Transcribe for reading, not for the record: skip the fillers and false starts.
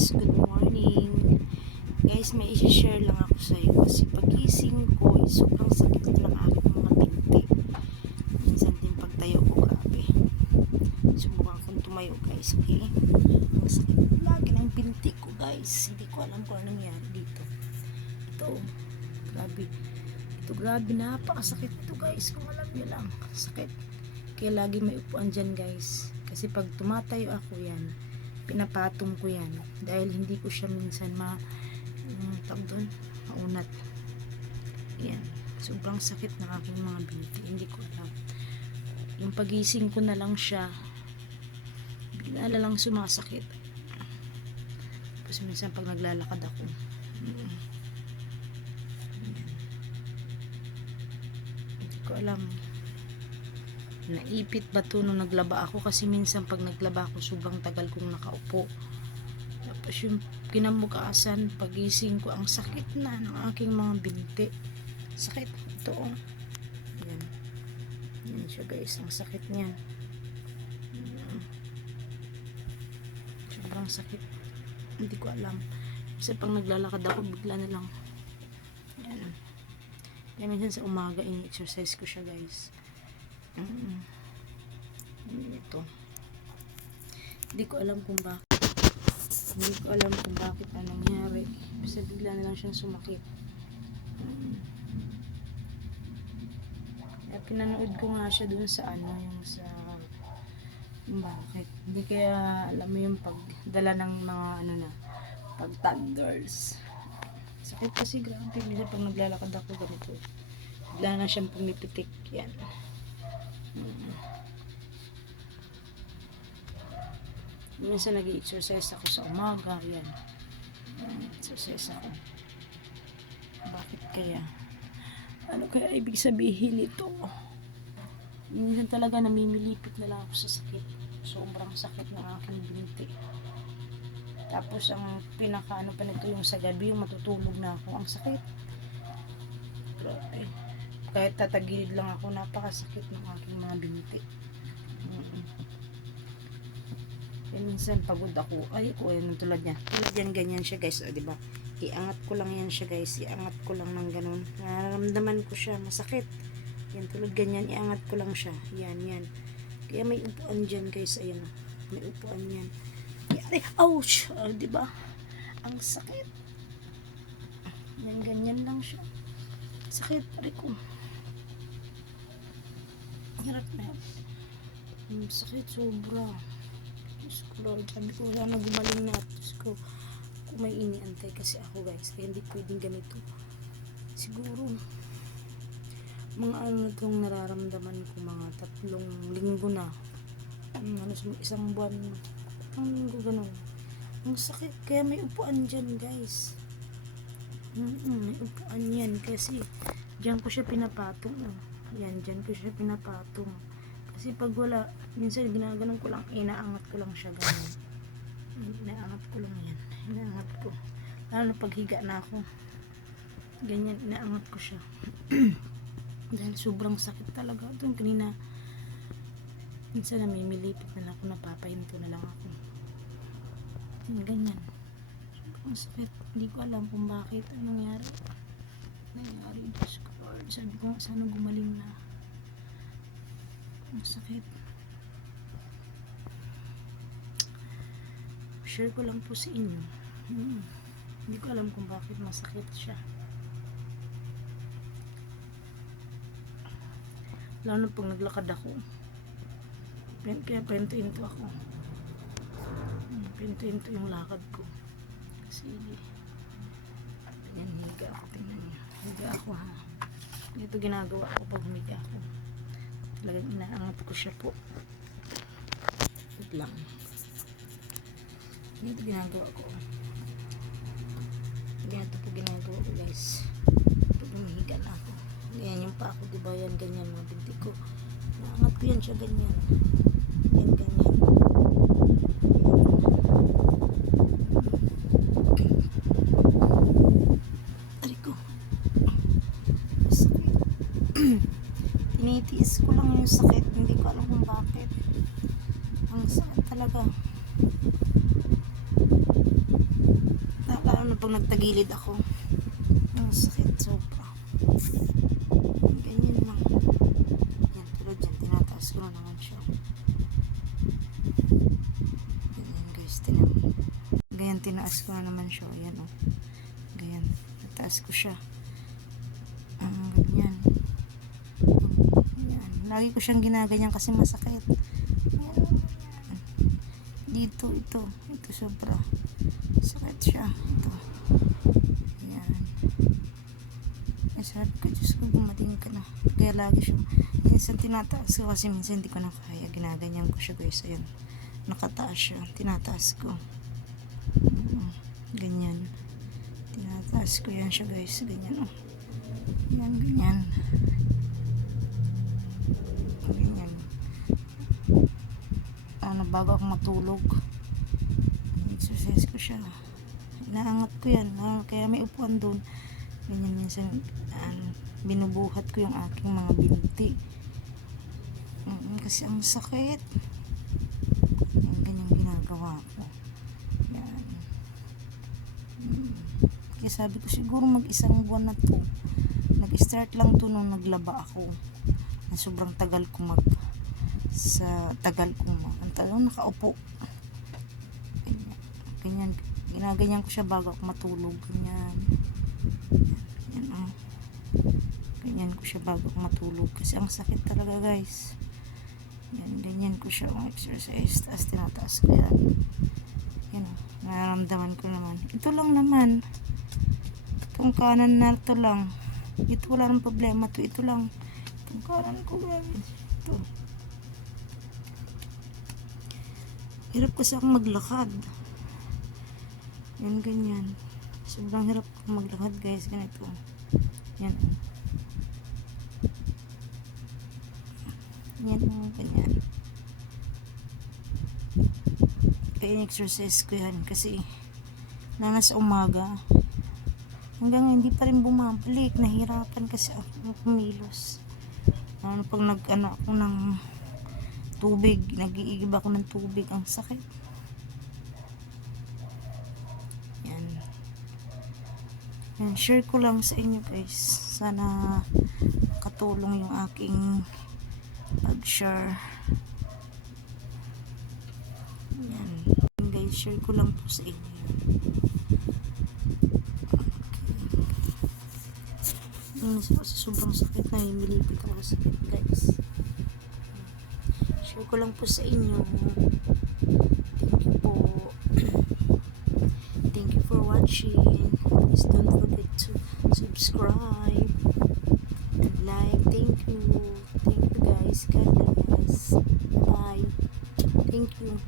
guys, good morning. Guys, may isi-share lang ako sa iyo kasi pagising ko, sobrang sakit ng aking mga binti. Minsan din pagtayo ko, grabe. Subukan kong tumayo guys, okay? Ang sakit lagi ng binti ko guys. Hindi ko alam kung ano nangyari dito. Ito, grabe. Ito, grabe, napakasakit ito guys. Kung alam niyo lang, sakit. Kaya lagi may upuan dyan guys. Kasi pag tumatayo ako yan, pinapatong ko yan dahil hindi ko siya minsan maunat. Yan, sobrang sakit ng aking mga binti, hindi ko alam. Yung pagising ko na lang siya, bigla na lang sumasakit. Tapos minsan pag naglalakad ako, hindi ko alam, naipit ba to nung naglaba ako, kasi minsan pag naglaba ako sobrang tagal kong nakaupo. Tapos yung kinabukasan, pagising ko, ang sakit na ng aking mga binti. Sakit ito, oh. Yan. Yan siya guys, ang sakit niya. Sobrang sakit. Hindi ko alam. Kasi pag naglalakad ako, bigla na lang. Yan. Kaya minsan sa umaga, ini-exercise ko siya guys. Ito. Hindi ko alam kung bakit. Hindi ko alam kung bakit anong nangyari. Basta bigla na lang siyang sumakit. Kaya pinanood ko nga siya dun sa yung sa bakit. Hindi kaya alam mo yung pagdala ng mga pag thunders. Sakit kasi grabe. Minsan pag naglalakad ako ganito, bigla na siyang pumipitik. Yan. Minsan nag-i-exercise ako sa umaga. Yan. Exercise ako. Bakit kaya? Ano kaya ibig sabihin ito? Minsan talaga namimilipit na lang ako sa sakit. Sobrang sakit ng aking binti. Tapos ang pinaka pa nito yung sa gabi, yung matutulog na ako. Ang sakit. Grabe. Kahit tatagilid lang ako, napakasakit ng aking mga binti. Kaya minsan pagod ako, tulad niya. Tulad yan, ganyan siya guys, diba? Iangat ko lang yan siya guys, iangat ko lang ng ganun. Nararamdaman ko siya, masakit. Yan, tulad ganyan, iangat ko lang siya. Yan. Kaya may upuan dyan guys, ayan. May upuan yan. Ouch! Diba? Ang sakit. Yan, ganyan lang siya. Sakit, ko. Hirap na. Sakit, sobra. Diyos ko Lord, sabi ko sana gumaling na. Diyos ko, kung may iniantay kasi ako guys, kaya hindi pwedeng ganito. Siguro mga itong nararamdaman ko, mga 3 linggo na, isang buwan, ang linggo ganun. Ang sakit, kaya may upuan dyan guys. May upuan yan kasi dyan ko siya pinapatong. Yan, dyan ko siya pinapatong. Kasi pag wala, minsan ginaganon ko lang, inaangat ko lang siya ganun. Inaangat ko lang yan. Inaangat ko. Lalo pag higa na ako, ganyan, inaangat ko siya. Dahil sobrang sakit talaga. Ito kanina, minsan namimilipit na lang ako, napapahinto na lang ako. Ganyan. Sobrang sakit. Hindi ko alam kung bakit. Anong nangyari? Diyos ko Lord. Sabi ko nga, sana gumaling na. Ang sakit. Share ko lang po sa inyo. Hindi ko alam kung bakit masakit siya. Lalo na pag naglakad ako. Kaya pento-into ako. Pento-into yung lakad ko. Kasi yan, higa ako. Tingnan niyo. Higa ako ha. Ito ginagawa ko pag humiga ako. Talagang inaangat ko siya po. Wait lang. Dito ginagawa ko. Ganito po ginagawa ko guys. Pag humihiga na ako. Ganyan yung pa ako, diba yan, ganyan mga binti ko. Naangat ko yan siya ganyan. Yan, ganyan. Ari ko. Sakit. Tinitiis ko lang yung sakit. Hindi ko alam kung bakit. Ang sakit talaga. nagtagilid ako. Ang sakit sobra. Ganyan lang. Yan, tulad yan. Tinataas ko na naman siya. Ganyan guys, ganyan tinaas ko na naman siya. Ayan o. Ganyan. Nataas ko siya. Ganyan. Yan. Lagi ko siyang ginaganyan kasi masakit. Yan. Dito, ito sobra. Sakit siya. Ito. Yan. Ay, sabi ko, Diyos ko, gumaling ka na. Kaya lagi siya. Minsan tinataas ko kasi minsan hindi ko na kaya. Ginaganyan ko siya guys. Ayan. Nakataas siya. Tinataas ko. Ganyan. Tinataas ko yan siya guys. Ganyan o. Yan, ganyan. Ganyan. Bago ako matulog, exercise ko siya. Inaangat ko yan. Kaya may upuan doon. Ganyan minsan binubuhat ko yung aking mga binti. Kasi ang sakit. Ganyan ginagawa ko. Yan. Kaya sabi ko siguro mag-isang buwan na to. Nag-start lang to nung naglaba ako. Na sobrang tagal ko ang talong nakaupo. Ganyan. Ginaganyan ko siya bago ako matulog. Ganyan. Ganyan ko siya bago ako matulog. Kasi ang sakit talaga guys. Ganyan ko siya ang exercise. Taas tinataas ko yan. Yan o. Nararamdaman ko naman. Ito lang naman. Itong kanan na ito lang. Ito wala nang problema to. Ito lang. Itong kanan ko guys. Ito. Hirap kasi akong maglakad. Yan, ganyan. Sobrang hirap akong maglakad guys. Ganito. Yan. Yan, ganyan. Kaya exercise ko yan. Kasi na nasa umaga. Hanggang hindi pa rin bumabalik. Nahirapan kasi ako kumilos. Pag ako ng tubig, nag-iigib ako ng tubig, ang sakit. Yan, share ko lang sa inyo guys. Sana katulong yung aking pag-share. Yan guys, share ko lang po sa inyo. Kasi sobrang sakit na, milipit ako sa sakit guys. Share ko lang po sa inyo. Thank you po. Thank you for watching. Please don't forget to subscribe and like. Thank you. Thank you guys. God bless. Bye. Thank you.